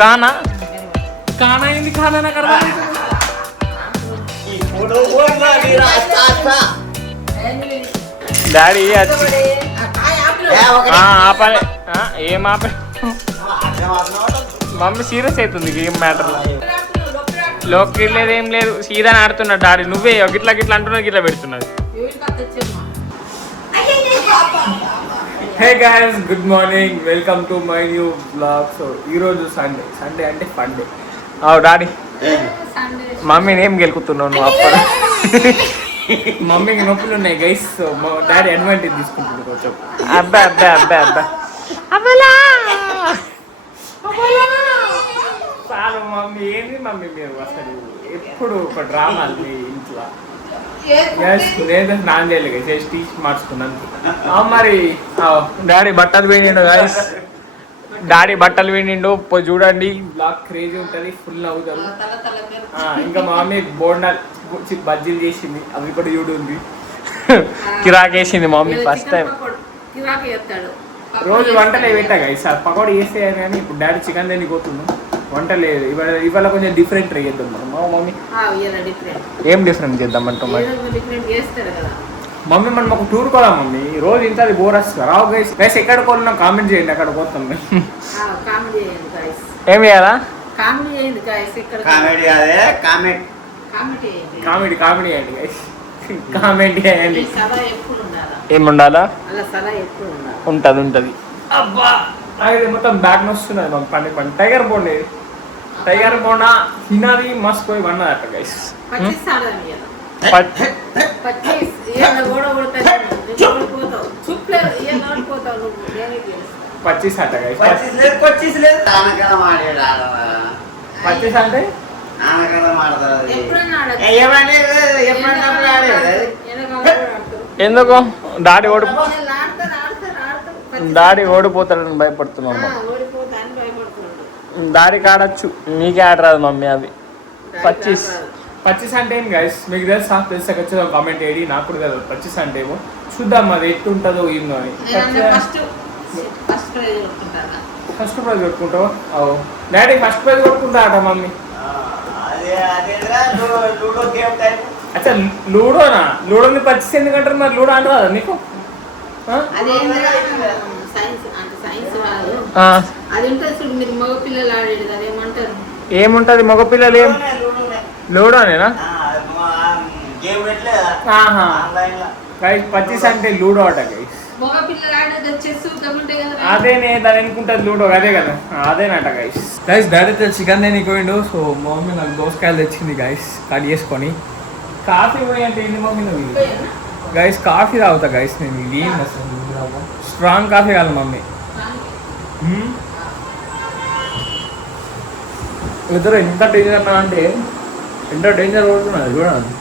కానా కానా ఏంది కానా నాకు అర్థం డాడీ ఆపలే ఏం ఆపే మమ్మీ సీరియస్ అవుతుంది ఏం మ్యాటర్ లోకి లేదు ఏం లేదు సీదా ఆడుతున్నాడు డాడీ నువ్వే గిట్లా గిట్లా అంటున్నావు గిట్లా పెడుతున్నది. Hey guys good morning welcome to my new blog. So ఈరోజు సండే అంటే ఫండే. డాడీ మమ్మీని ఏం గెలుకుతున్నావు నువ్వు అప్పుడు మమ్మీకి నొప్పులు ఉన్నాయి గైస్. సో మా డాడీ అడ్వాంటేజ్ తీసుకుంటుంది కొంచెం. అబ్బా అబ్బా అబ్బా అబ్బా చాలు మమ్మీ ఏంది మమ్మీ మీరు అసలు ఎప్పుడు ఒక డ్రామాలు మీ ఇంట్లో. నేను స్నానం చేయలేదు గైస్ టీచ్ మార్చుకున్నాను. మరి డాడీ బట్టలు వేయండు గైస్. డాడీ బట్టలు వేయండు పోయి చూడండి బ్లాగ్ క్రేజీ ఉంటుంది ఫుల్ అవుతారు. ఇంకా మా మమ్మీ బోండాలు బజ్జీలు చేసింది అవి కూడా చూడండి కిరాకేసింది మా మమ్మీ ఫస్ట్ టైం. రోజు వంటలే పెట్టా గైస్ పకోడీ చేస్తే కానీ ఇప్పుడు డాడీ చికెన్ తిని పోతున్నాం వంట లేదు. ఇవాళ కొంచెం డిఫరెంట్ ట్రై చేద్దాం మనం. మా మమ్మీ ఏం డిఫరెంట్ చేద్దాం అంటాం మరి మమ్మీ మనం ఒక టూర్ కోదా మమ్మీ రోజు ఇంత అది బోర్ వస్తుంది రావు గైస్. గైస్ ఎక్కడ కోరున్నాం కామెంట్ చేయండి అక్కడ పోతాం ఏం చేయాలా కామెడీ కామెడీ చేయండి గైస్ కామెంట్ చేయండి. ఏముండాలా ఉంటుంది ఉంటుంది. అబ్బా అది మొత్తం బ్యాక్ నొస్తున్నది మాకు పండి పండి. టైగర్ బోండ్ టైగర్ బోండా తిన్నది మస్తు పోయి పన్నది అట్ట గైస్. పచ్చీస్ అట్ట గైస్. పచ్చీస్ అంటే ఎందుకు డాడీ ఓడిపోతాడని భయపడుతున్నాం. డాడీ ఆడచ్చు మీకే ఆడరాదు మమ్మీ. అవి పచ్చీస్ అంటే ఏం గైస్ మీకు తెలుసా తెలుసా కామెంట్ చేయండి. నాకు కూడా కదా పచ్చీస్ అంటే ఏమో చూద్దాం అది ఎట్టుంటుందో ఏందో అని. ఫస్ట్ ప్రైజ్ కొట్టుకుంటావా? డాడీ ఫస్ట్ ప్రైజ్ కొట్టుకుంటా అట మమ్మీ. అచ్చా లూడోనా? లూడోని పచ్చీస్ ఎందుకంటారు మరి? లూడో అంటారా నీకు? ఏముంటది మగపిల్లలు ఏం లూడోనేనా? పచ్చీస్ అంటే లూడో అట గైస్. అదేనే దాని అనుకుంటుంది లూడో అదే కదా అదేనట గైస్. గైస్ డాడీ చికెన్ తిని పోయిండు. సో మా మమ్మీ నాకు దోసకాయలు తెచ్చింది గైస్ కట్ చేసుకొని. కాఫీ కూడా అంటే ఏంటి మమ్మీ నువ్వు గైస్? కాఫీ తాగుతా గైస్ నేను. ఇది ఏం అసలు స్ట్రాంగ్ కాఫీ కాదు మమ్మీ. ఇద్దరు ఎంత డేంజర్ అన్నా అంటే ఎంత డేంజర్ పడుతున్నది చూడండి.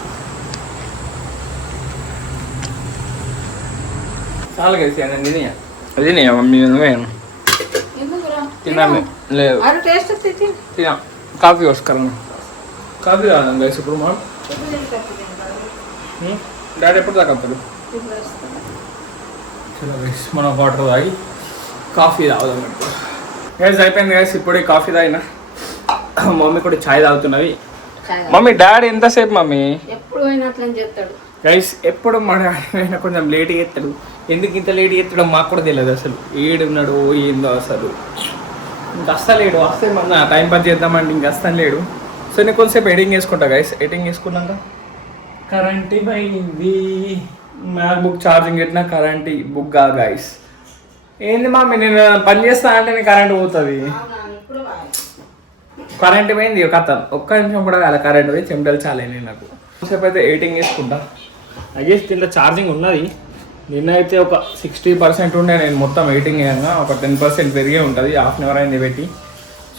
చాలా కలిసి తినే మమ్మీ తిన్నాను లేదు తినా కాఫీ వస్తాను. కాఫీ తాగుదాం గైస్ ఇప్పుడు మా డాడీ ఎప్పుడు దాకా వస్తారు? చలో గైస్ మనం వాటర్ తాగి కాఫీ తాగుదాం ఇప్పుడు. గైస్ అయిపోయింది గైస్ ఇప్పుడే కాఫీ తాగిన. మమ్మీ కూడా ఛాయ్ తాగుతున్నది. మమ్మీ డాడీ ఎంతసేపు మమ్మీ? ఎప్పుడు అయినా అట్లని చెప్తాడు గైస్. ఎప్పుడు మా డాడీ కొంచెం లేట్గా ఎత్తాడు. ఎందుకు ఇంత లేట్గా ఎత్తడం మాకు కూడా తెలియదు అసలు. ఏడున్నాడు ఏందో అసలు. ఇంక అస్సలు లేడు. వస్తే మన టైం పాస్ చేద్దామంటే ఇంక అస్సలు లేడు. సో నేను కొంచెంసేపు ఎడిటింగ్ చేసుకుంటా గైస్. ఎడిటింగ్ చేసుకున్నాక కరెంట్ పోయింది. మ్యాక్ బుక్ ఛార్జింగ్ పెట్టినా కరెంట్ బుక్ గా గైస్. ఏంది మమ్మీ నేను పని చేస్తా అంటే కరెంట్ పోతుంది. కరెంట్ పోయింది కథ ఒక్క నిమిషం కూడా కాదు కరెంట్ పోయి చెమటలు చాలని నాకు. కొంచెంసేపు అయితే ఎడిటింగ్ చేసుకుంటా. అగేస్ దీంట్లో ఛార్జింగ్ ఉన్నది. నిన్న అయితే ఒక 60% ఉండే. నేను మొత్తం ఎడిటింగ్ అయ్యాక ఒక 10% పెరిగే ఉంటుంది. హాఫ్ అన్ అవర్ అయింది పెట్టి.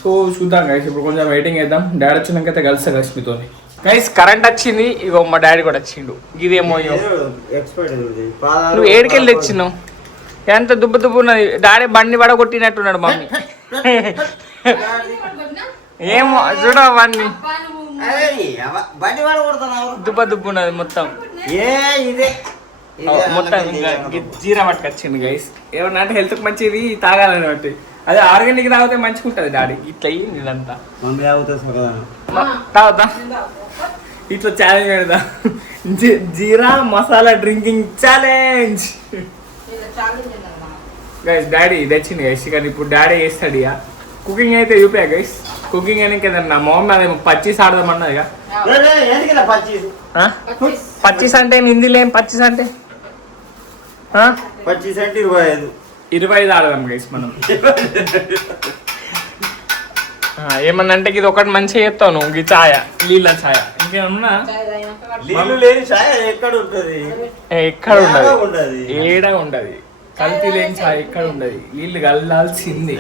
సో చూద్దాం గైస్ ఇప్పుడు కొంచెం వెయిటింగ్ చేద్దాం. డాడీ వచ్చినాకైతే కలుస్తా గైస్ మీతో. గైస్ కరెంట్ వచ్చింది. ఇగో మా డాడీ కూడా వచ్చిండు. ఇదేమో నువ్వు ఏడికెళ్ళి తెచ్చినావు? ఎంత దుబ్బు దుబ్బు ఉన్నది. డాడీ బండి పడగొట్టినట్టున్నాడు మమ్మీ. ఏమో చూడవన్నీ దుబ్బ దుబ్బు ఉన్నది మొత్తం. మొత్తం జీరా పట్టుకొచ్చింది గైస్. ఏమన్నా అంటే హెల్త్కి మంచిది తాగాలని బట్టి అదే ఆర్గానిక్ తాగితే మంచిగా ఉంటుంది డాడీ. ఇట్లా అయ్యింది ఇదంతా. మమ్మీ తాగుతా సరదా తాగుతా ఇట్లా ఛాలెంజ్ పెడతా. Jeera masala drinking challenge. Guys daddy తెచ్చింది గైస్. కానీ ఇప్పుడు డాడీ చేస్తాడు ఇక. కుకింగ్ అయితే చూపా గైస్. కుకింగ్ అని ఇంకేదన్నా మా మమ్మీ అదే పచ్చీస్ ఆడదామన్నది ఇక. పచ్చీస్ అంటే హిందీలో ఏం పచ్చీస్ అంటే? 25 అంటే 25. 25 ఆడదాం గైస్ మనం. ఏమన్నా అంటే ఇది ఒకటి మంచిగా చేస్తావు నువ్వు. ఈ ఛాయ నీళ్ళ ఛాయ ఇంకేమన్నా నీళ్ళు లేని ఛాయ్ ఎక్కడ ఉంటది? ఎక్కడ ఉండదు, ఏడా ఉండదు. కల్తీ లేని ఛాయ్ ఎక్కడ ఉండదు. నీళ్ళు కల్లాల్సింది.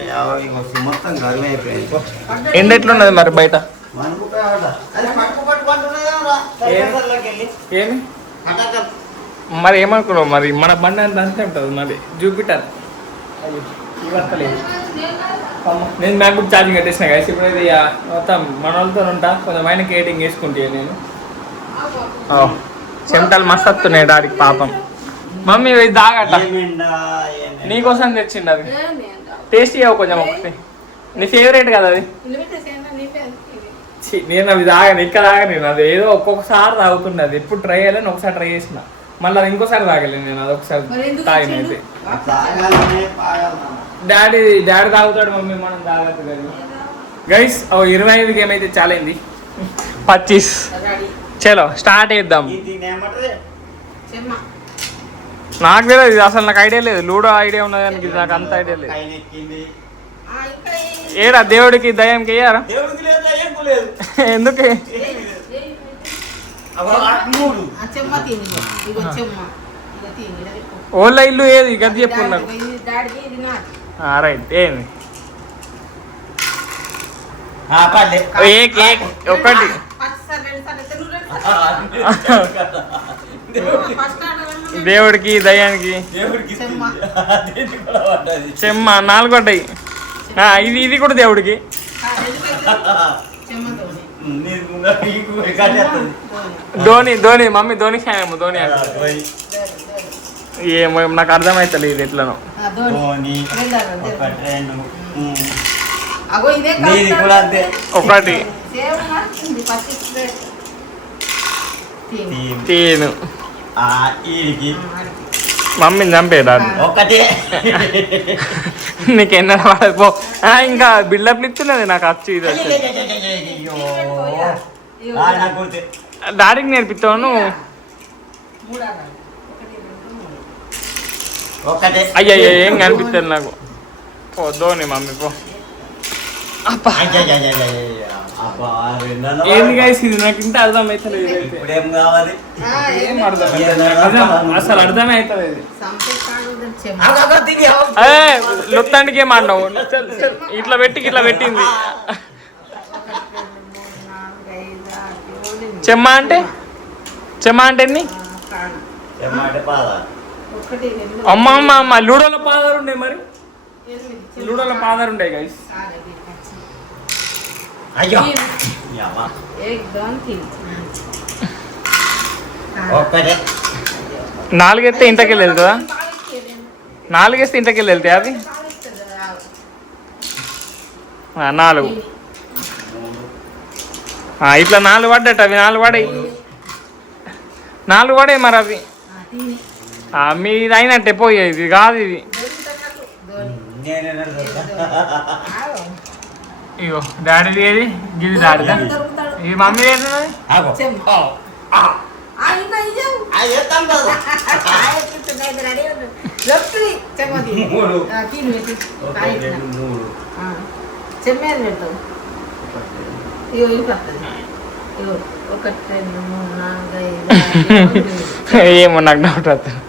మొత్తం గర్వం అయిపోయింది. ఎండ ఎట్లున్నది మరి బయట? ఏమి మరి ఏమనుకున్నావు మరి? మన బండి అంత అంతే ఉంటుంది మరి. జూపిటర్ ఇవ్వలేదు. నేను మ్యాక్ బుక్ ఛార్జింగ్ కట్టేసిన కదా. ఇప్పుడైతే ఇక మొత్తం మన వాళ్ళతో ఉంటా. కొంచెం ఆయన కేటింగ్ వేసుకుంటే నేను. చెమటలు మస్తు వస్తున్నాయి డాడీకి పాపం. మమ్మీ ఇది దాగట నీకోసం తెచ్చిండు. అది టేస్ట్ చేయవు కొంచెం ఒకటి. నీ ఫేవరెట్ కదా అది. నేను అవి తాగాను ఇక్కడ తాగా. నేను అది ఏదో ఒక్కొక్కసారి తాగుతుండే. అది ఎప్పుడు ట్రై చేయాలని ఒకసారి ట్రై చేసిన. మళ్ళీ అది ఇంకోసారి తాగలేను నేను. అది ఒకసారి తాగిన అయితే డాడీ తాగుతాడు, మమ్మీ మనం తాగద్దు కదా గైస్. 25 గేమ్ అయితే చాలా అయింది. 25 చలో స్టార్ట్ చేద్దాం. నాకు తెలియదు అసలు, నాకు ఐడియా లేదు. లూడో ఐడియా ఉన్నది దానికి, నాకు అంత ఐడియా లేదు. ఏడా దేవుడికి దయ్యంకి వేయరా? ఎందుకు? ఓళ్ళ ఇల్లు ఏది గది చెప్పున్నారు. రైట్. ఏంది ఒకటి దేవుడికి దయ్యానికి చెమ్మ 4 పడ్డాయి. ఇది కూడా దేవుడికి. ధోని మమ్మీ ధోని ఫ్యాన్ ఏమో. ధోని ఏమో నాకు అర్థమవుతలేదు ఇది ఎట్లనో. ఒకటి తీను మమ్మీని చంపేదా? నీకెన్న పో. ఇంకా బిల్డప్లు ఇస్తున్నది నాకు వచ్చి. ఇది డాడీకి నేర్పిస్తావు నువ్వు. అయ్యా ఏం కనిపిస్తుంది నాకు. పో ధోని మమ్మీ పో. ఏంది గైస్ ఇది? నాకు ఇంత అర్థం అవుతలేదు. అసలు అర్థమే అవుతలేదు. లొత్తానికి ఏం ఆడినావు? ఇట్లా పెట్టింది. చెమ్మ అంటే ఎన్ని? అమ్మ లూడోల పాదాలు ఉండే. మరి లూడోల పాదాలు ఉండే గైస్. అయ్యో 4 ఎత్తే ఇంతకెళ్ళి వెళ్తుందా? 4 వేస్తే ఇంతకెళ్ళి వెళ్తాయి అవి. 4 ఇట్లా 4 పడ్డట. అవి 4 పడాయి. 4 పడాయి మరి అవి. మీది అయినట్టే పోయాయి. ఇది కాదు ఇది. ఇగో డాడీది ఏది? గిది డాడీదా? ఇది మమ్మీ ఏది? ఏమో నాకు డౌట్ వస్తుంది.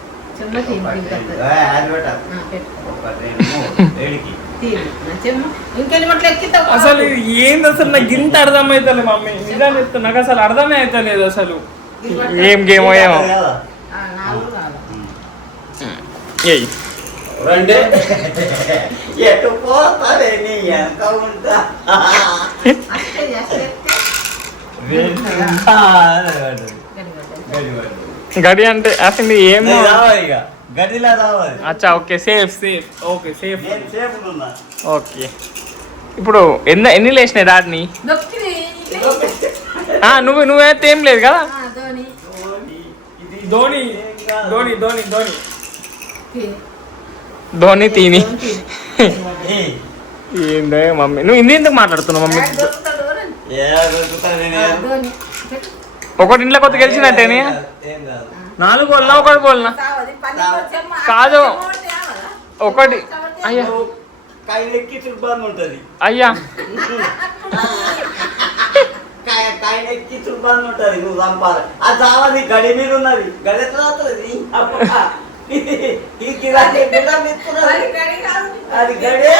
అసలు ఏంది అసలు? నాకు ఇంత అర్థమవుతలే మమ్మీ. నిజాన్ని చెప్తా, నాకు అసలు అర్థమే అవుతలేదు అసలు. ఏం గేమో ఏమో. గడి అంటే అసలు ఏమో గడిలా రావాలి. అచ్చా ఓకే సేఫ్ ఓకే సేఫ్ నేను సేఫ్ ఉన్నా. ఓకే. ఇప్పుడు ఎన్ని లేచినాయి డాడీని? నువ్వైతే ఏం లేదు కదా. ధోని ధోని ధోని ధోని ధోని తీని. ఏందో మమ్మీ నువ్వు ఇన్ని ఎందుకు మాట్లాడుతున్నావు మమ్మీ? ఒకటి ఇంట్లో కొత్త గెలిచినట్టేనే. 4 బోల్నా ఒకటి బోల్నా కాదు ఒకటి. అయ్యా కాయలెక్కి చురుబాన్ ఉంటది. అయ్యా కాయలెక్కి చురుబాన్ ఉంటది. నువ్వు చంపాలి. ఆ చావది గడి మీద ఉన్నది. గడి ఎట్లా అవుతుంది? ఈ కిరాకి అది గడే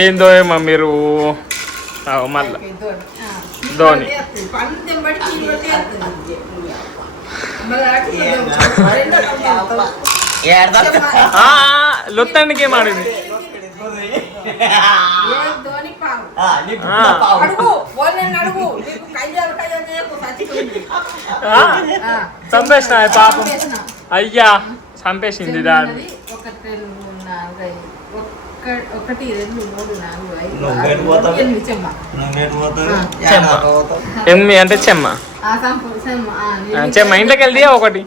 ఏందో ఏమో మీరు మళ్ళా ధోని లొత్తానికి ఏం ఆడింది? చంపేసిన పాపం. అయ్యా చంపేసింది దాన్ని. 1 2 3 4 5 6 8 అంటే చెమ్మ. చెమ్మ ఇంట్లోకి వెళ్తే ఒకటి.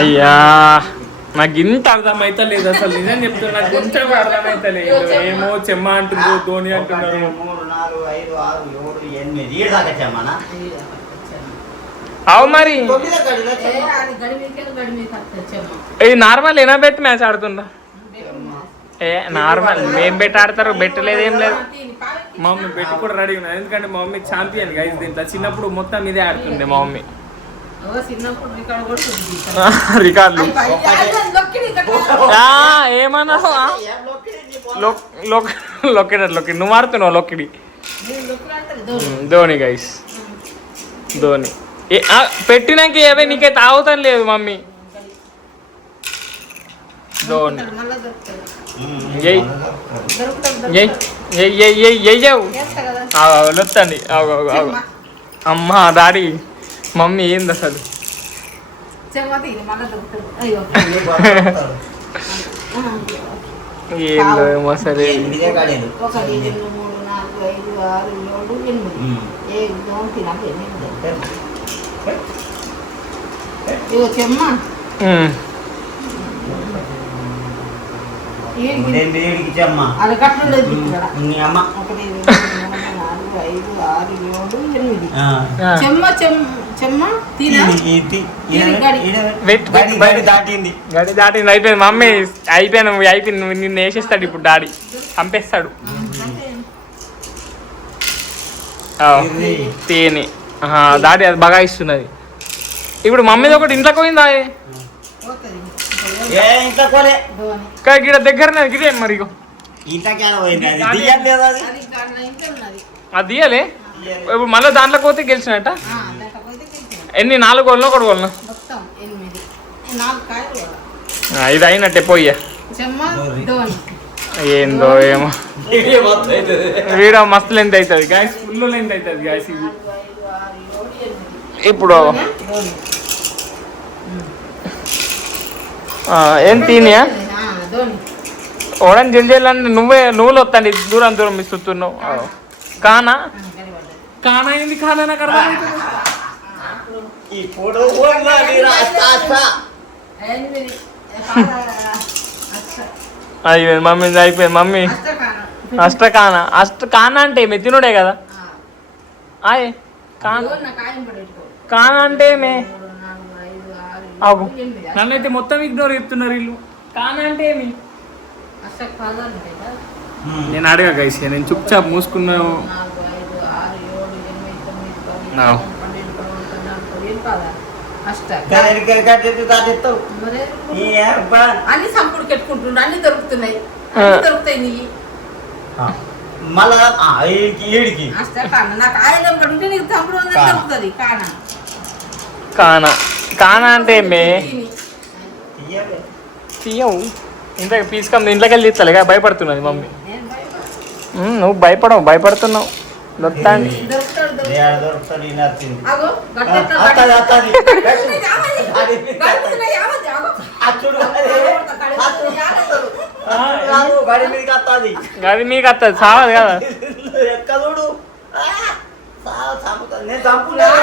అయ్యా నాకు ఇంత అర్థమైతే లేదు అసలు. నిజం చెప్తున్నా కొంచెం అర్థమైతే లేదు. ఏమో చెమ్మ అంటుండ్రు ధోని అంటున్నారు. 3 4 5 6 7 8 దాకా చెమ్మనా? అవు మరి ఇది నార్మల్ ఏనా బెట్ మ్యాచ్ ఆడుతుందా? నార్మల్ మేం బెట్ ఆడతారు. బెట్టలేదు ఏం లేదు. మా మమ్మీ బెట్ కూడా రెడీ ఉన్నది. ఎందుకంటే మా మమ్మీ ఛాంపియన్ గైస్ దీంట్లో. చిన్నప్పుడు మొత్తం ఇదే ఆడుతుండే మా మమ్మీ. రికార్డులు ఏమన్నా లొక్కిడి నువ్వు ఆడుతున్నావు లొక్కిడి. ధోని గైస్ ధోని పెట్టినాక ఏవే నీకే తాగుతాను లేదు మమ్మీ. ధోని లొత్తండి. అమ్మా డాడీ మమ్మీ ఏంది అసలు? ఏందో ఏమో అసలు. గడి దాటింది. అయిపోయింది మమ్మీ అయిపోయింది. నిన్ను వేసేస్తాడు ఇప్పుడు డాడీ. చంపేస్తాడు. తేనె డాడీ అది బాగా ఇస్తున్నది. ఇప్పుడు మమ్మీది ఒకటి ఇంట్లోకి పోయిందా? ఇక్కడ దగ్గరనే గిదే మరి. అది తీయాలి. ఇప్పుడు మళ్ళీ దాంట్లోకి పోతే గెలిచినట్ట. ఎన్ని 4 గోళ్ళు ఒకటి గోల్నా? ఇది అయినట్టే పోయ్యా. ఏందో ఏమో వీడియో మస్తు లెంత్ అవుతుంది గాయస్. ఫుల్ లెంత్ అవుతుంది గాయస్. ఇది ఇప్పుడు ఏం తినియా ఓడని జల్జేయాలంటే నువ్వులు వస్తాండి. దూరం దూరం ఇస్తున్నావు. కానా కానా ఏంది? కానా నాకు అర్థమవుతుంది. అయిపోయింది మమ్మీ. అయిపోయింది మమ్మీ. కానా అంటే ఏమి తినుడే కదా. ఆయ్ కానా అంటే ఏమే? నన్నైతే మొత్తం ఇగ్నోర్ చెప్తున్నారు వీళ్ళు. కానా అంటే ఏమి? నేను అడగా గైస్. నేను చుప్చాప్ మూసుకున్నాను. అన్ని సంపుడు పెట్టుకుంటుండ్రు. అన్ని దొరుకుతున్నాయి. మళ్ళా ఈడికి అస్తా కాన నాకు ఆయన ఉంటే నీకు తమ్ముడు ఉందని దొరుకుతుంది కాన కానా కానా అంటే ఏమే తీయాలి. తీయవు ఇంత తీసుకొని ఇంట్లోకి వెళ్ళి తీస్తలేగా భయపడుతున్నది మమ్మీ నేను భయపడ నువ్వు భయపడుతున్నావు దొత్తాండి దొరుకుతాడు ఏడ దొరుకుతాడు ఈయన తింది. అగో గట్టెట్ట అత్తది, అత్తది. అచ్చుడు రాదు, గడి మీదకి అత్తది. అది మీకు వస్తుంది సావదు కదా ఎక్కదుడు నేను చంపులేదు.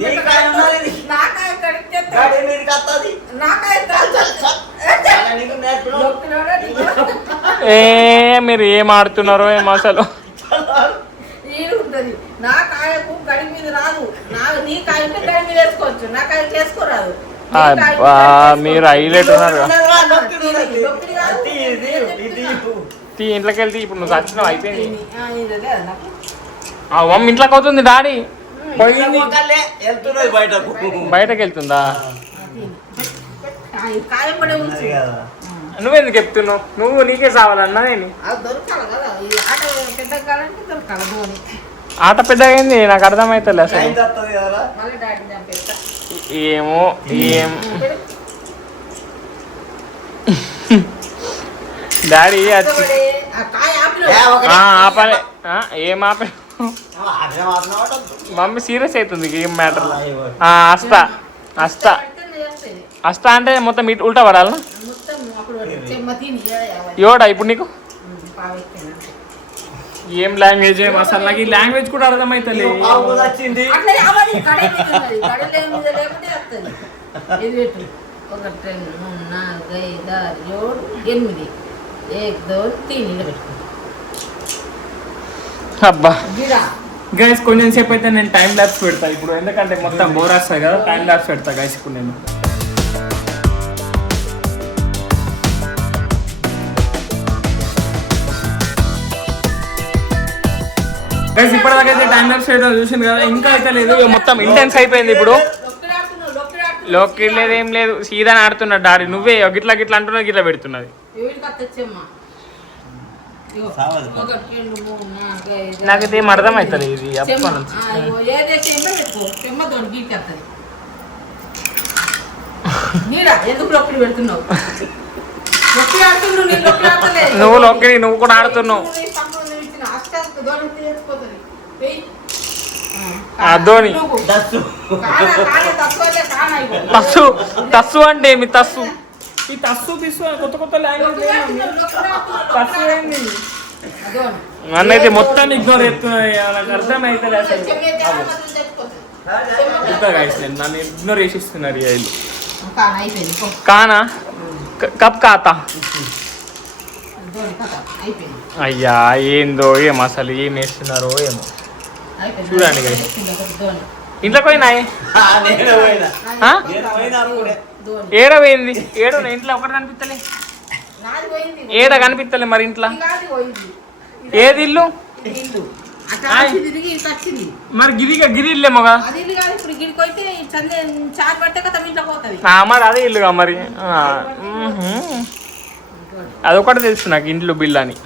నీకాయ ఉన్నది ఇది. గడి మీదకి అత్తది. నీకు నేర్పిన మీరు ఏం ఆడుతున్నారో ఏమో అసలు ఉంటది నా కాయకు గడి మీద రాదు నీ కాయ ఉంటే గడి మీద వేసుకోవచ్చు నా కాయ చేసుకోరాదు అబ్బా, మీరు హైలైట్ ఉన్నారు కదా. ఇంట్లోకి వెళ్తే ఇప్పుడు నువ్వు వచ్చినావు అయిపోయింది ఆ మమ్మీ ఇంట్లోకి అవుతుంది డాడీ పోయింది వెళ్తున్నది బయటకు. బయటకు వెళ్తుందా కాయ పడే ఉంచు నువ్వెందుకు చెప్తున్నావు నువ్వు నీకే సావాలన్నా నేను అది దొరకాలి కదా ఈ ఆట పెద్ద కాలంటే దొరకాలి ధోని ఆట పెద్దగా అయింది నాకు అర్థమవుతుంది అసలు టైం తప్పదు కదరా. మళ్ళీ డాడీ చంపేస్తా ఏమో ఏం డాడీ అది ఆ కాయ ఆపిలో ఆపలే ఏం ఆపే అర్థం ఆపినవాడు. మమ్మీ సీరియస్ అవుతుంది ఏం మ్యాటర్ అస్తా అస్తా అస్తా అంటే మొత్తం ఇటు ఉల్టా పడాలనా మొత్తం అప్పుడు చెమ్మ తిని యోడా ఇప్పుడు నీకు ఏం లాంగ్వేజ్ అసలు నాకు ఈ లాంగ్వేజ్ కూడా అర్థమవుతుంది పావు కూడా వచ్చింది. అట్లా అవన్నీ కడే మీద ఉన్నది కడే మీద లేకపోతే వస్తుంది ఇది పెట్టు 1 2 3 4 5 6 7 8 1 2 3 ఇలా పెట్టుకో అబ్బా గిరా గైస్ కొంచెం సేపు అయితే నేను టైం ల్యాప్స్ పెడతా ఇప్పుడు ఎందుకంటే మొత్తం బోర్ వస్తాయి కదా టైం ల్యాప్స్ పెడతా గైస్ ఇప్పుడు నేను గైస్ ఇప్పటిదాకా అయితే టైం ల్యాప్స్ పెట్టడం చూసింది కదా ఇంకా అయితే లేదు ఇక మొత్తం ఇంటెన్స్ అయిపోయింది ఇప్పుడు లోకి లేదు ఏం లేదు సీదా ఆడుతున్నాడు డాడీ నువ్వే గిట్లా గిట్లా అంటున్నావు గిట్లా పెడుతున్నది నాకైతే ఏం అర్థం అవుతుంది ఇది అప్ప నుంచి నువ్వు లోకి నువ్వు కూడా ఆడుతున్నావు ధోని తస్సు తస్సు అంటే ఏమి తస్సు ఈ తస్సు పిస్సు కొత్త కొత్త లాంగ్వేజ్ తస్సు ఏంది నన్నైతే మొత్తం ఇగ్నోర్ చేస్తున్నది నాకు అర్థం అవుతుంది అసలు నేను నన్ను ఇగ్నోర్ చేసిస్తున్నారు వీళ్ళు కానా కప్ కాతా అయ్యా ఏందో ఏమో అసలు ఏం వేస్తున్నారో ఏమో చూడండి guys. ఇంట్లోకి పోయినాయి నేను పోయినా. నేను పోయినా అప్పుడే. ఏడ పోయింది ఏడు ఇంట్లో ఒకటి కనిపిస్తలే ఏడ కనిపిస్తలే మరి ఇంట్లో ఏది ఇల్లు మరి గిరి ఇల్లేమోగా మరి అదే ఇల్లుగా మరి అదొకటి తెలుసు నాకు ఇంట్లో బిల్ అని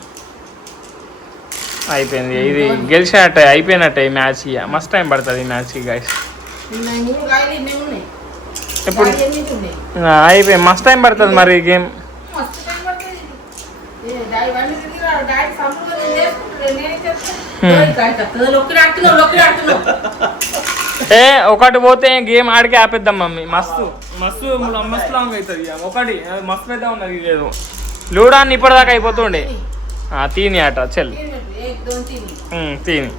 అయిపోయింది ఇది గెలిచినట్టే అయిపోయినట్టే ఈ మ్యాచ్ ఇక మస్త్ టైం పడుతుంది ఈ మ్యాచ్కి గైస్ ఇప్పుడు అయిపోయి మస్త్ టైం పడుతుంది మరి ఈ గేమ్ ఏ ఒకటి పోతే గేమ్ ఆడికి ఆపేద్దాం మమ్మీ మస్తు మస్తు మస్తు లాంగ్ అవుతుంది ఒకటి మస్తు పెద్ద ఉన్నది లేదు లూడాన్ని ఇప్పటిదాకా అయిపోతుండే తీని ఆట చెల్ తీని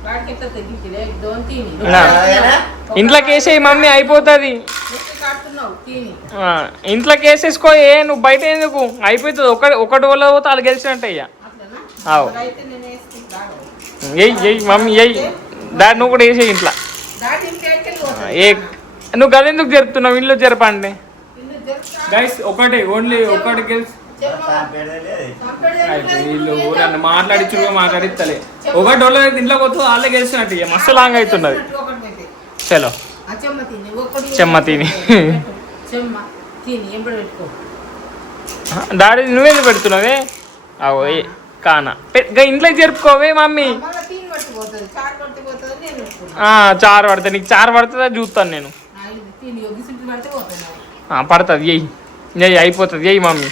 ఇంట్లోకి వేసేయి మమ్మీ అయిపోతుంది ఇంట్లోకి వేసేసుకో నువ్వు బయట ఎందుకు అయిపోతుంది ఒకటి వల్ల పోతే వాళ్ళు గెలిచినట్టు అయ్యా ఎయ్యి మమ్మీ ఎయ్యి డాడీ నువ్వు కూడా వేసేయి ఇంట్లో నువ్వు గదెందుకు జరుపుతున్నావు ఇంట్లో జరపండి గైస్ ఒకటి ఓన్లీ ఒకటి గెలిచి వీళ్ళు నన్ను మాట్లాడిస్తలే ఒకటి వాళ్ళు ఇంట్లోకి వస్తూ వాళ్ళే గెలిచినట్టు మస్తు లాంగ్ అవుతున్నది చలో చెమ్మ తిని డాడీ నువ్వేందుకు పెడుతున్నావే కానా ఇంట్లో జరుపుకోవే మమ్మీ. మళ్ళీ తీన్ పట్టిపోతుంది, చారు పట్టిపోతుంది. నేను పెట్టుకున్నాను. చారు పడుతుంది, నీకు చారు పడుతుందా చూస్తాను నేను. తీన్ గిసుంటి పడితే పోతుంది. పడుతుంది, ఎయ్యి ఎయ్యి అయిపోతుంది, ఎయ్యి మమ్మీ.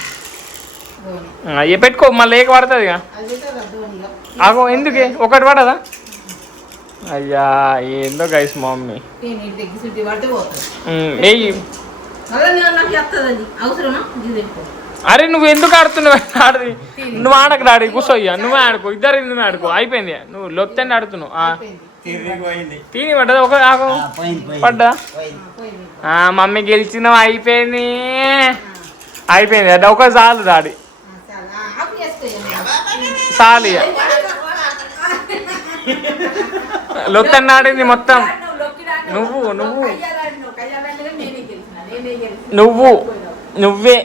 ధోని ఏ పెట్టుకో, మళ్ళీ ఏక పడుతుంది ఇక. అది పెట్టారా ధోనిగా? ఆగో ఎందుకే ఒకటి పడదా? అయ్యా ఏందో గైస్ మమ్మీ. తీన్ ఇంటి గిసుంటి పడితే పోతుంది. ఎయ్యి. మళ్ళీ నేను నాకు చెప్తుంది అది అవసరమా? ఇది పెట్టుకో. అరే నువ్వు ఎందుకు ఆడుతున్నావు? ఆడది నువ్వు ఆడకు, డాడీ కూర్చోయ్యా, నువ్వే ఆడుకో, ఇద్దరు నువ్వే ఆడుకో, అయిపోయింది. నువ్వు లొత్తని ఆడుతున్నావు. తిని పడ్డదా? ఒక ఆగో పడ్డా. మమ్మీ గెలిచినావు, అయిపోయింది అయిపోయింది. అది ఒక చాలు డాడీ, చాలు ఇక. లొత్తని ఆడింది మొత్తం. నువ్వు నువ్వు నువ్వు నువ్వే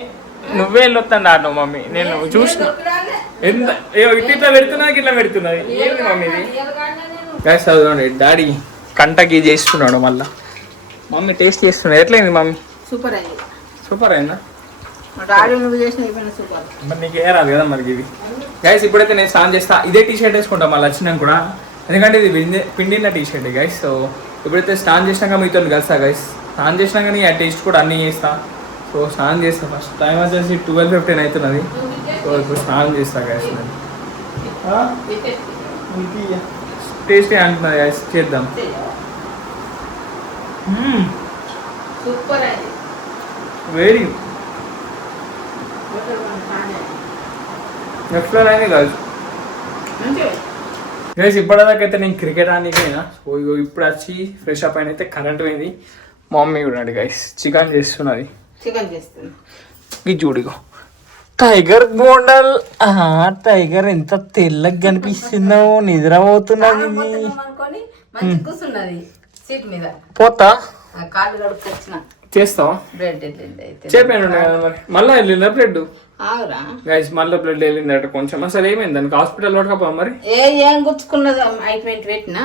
నువ్వే లొత్తని ఆడినావు మమ్మీ, నేను చూసిన. ఎంత ఇట్లా పెడుతున్నది, ఇట్లా పెడుతున్నది. ఏంది మమ్మీ ఇది? గైస్ చదవండి, డాడీ కంటకి చేస్తున్నాడు మళ్ళా. మమ్మీ టేస్ట్ చేస్తున్నాడు. ఎట్లయింది మమ్మీ? సూపర్ అయింది. సూపర్ అయిందా? డాడీ నువ్వు చేసిన అయిపోయిన సూపర్. మరి నీకు ఏ రాదు కదా మరి ఇది. గైస్ ఇప్పుడైతే నేను స్నానం చేస్తా. ఇదే టీ షర్ట్ వేసుకుంటా మళ్ళీ వచ్చినాక కూడా, ఎందుకంటే ఇది పిండిన టీ షర్ట్ గైస్. సో ఇప్పుడైతే స్నానం చేసినాక మీతో కలుస్తా గైస్. స్నానం చేసినాక నీ ఆ టేస్ట్ కూడా అన్నీ చేస్తా. సో స్నానం చేస్తా. ఫస్ట్ టైం వచ్చేసి 12:15 అవుతున్నది. సో ఇప్పుడు స్నానం చేస్తా గైస్. నేను టేస్టీ అంటున్నది గైస్, చేద్దాం. సూపర్ అయింది. వెరీ నెక్స్ట్ ఫ్లోర్ అయింది గైస్. గైస్ ఇప్పటిదాకా అయితే నేను క్రికెట్ ఆడిపోయినా. సో ఇగో ఇప్పుడు వచ్చి ఫ్రెష్ అప్ అయిన అయితే కరెంట్ పోయింది. మా మమ్మీ కూడా గైస్ చికెన్ చేస్తున్నది. చికెన్ చేస్తుంది. ఇది చూడిగో టైగర్ బోండల్. టైగర్ ఎంత తెల్లగా కనిపిస్తుందో, నిద్రపోతున్నది. అనుకొని మంచి కూర్చున్నది సీట్ మీద. పోతా కాళ్ళు కడుక్కొచ్చిన చేస్తావా? బ్రెడ్ వెళ్ళింది అయితే చెప్పాను కదా మరి. మళ్ళీ వెళ్ళిందా బ్లడ్? ఆవురా గైస్ మళ్ళీ బ్లడ్ వెళ్ళిందట కొంచెం. అసలు ఏమైంది దానికి? హాస్పిటల్ పట్టుకపో మరి. ఏం గుచ్చుకున్నది అయిపోయింది పెట్టినా,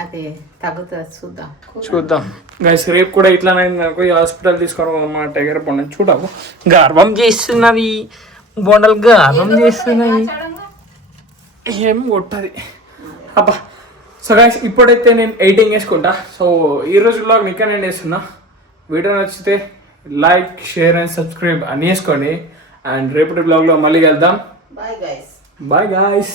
అది తగ్గుతుంది చూద్దాం. చూద్దాం గైస్. రేపు కూడా ఇట్లా అనుకో హాస్పిటల్ తీసుకోవడం మా టైగర్ బొండలు చూడవు. గర్వం చేస్తున్నది బొండలు, గర్వం చేస్తున్నది. ఏం కొట్టది అబ్బా. సో గైస్ ఇప్పుడైతే నేను ఎడిటింగ్ వేసుకుంటా. సో ఈ రోజు బ్లాగ్ ఇక్కడ నేను వేస్తున్నా. వీడియో నచ్చితే లైక్, షేర్ అండ్ సబ్స్క్రైబ్ అని వేసుకోండి. అండ్ రేపటి బ్లాగ్లో మళ్ళీ వెళ్దాం. Bye guys. Bye guys.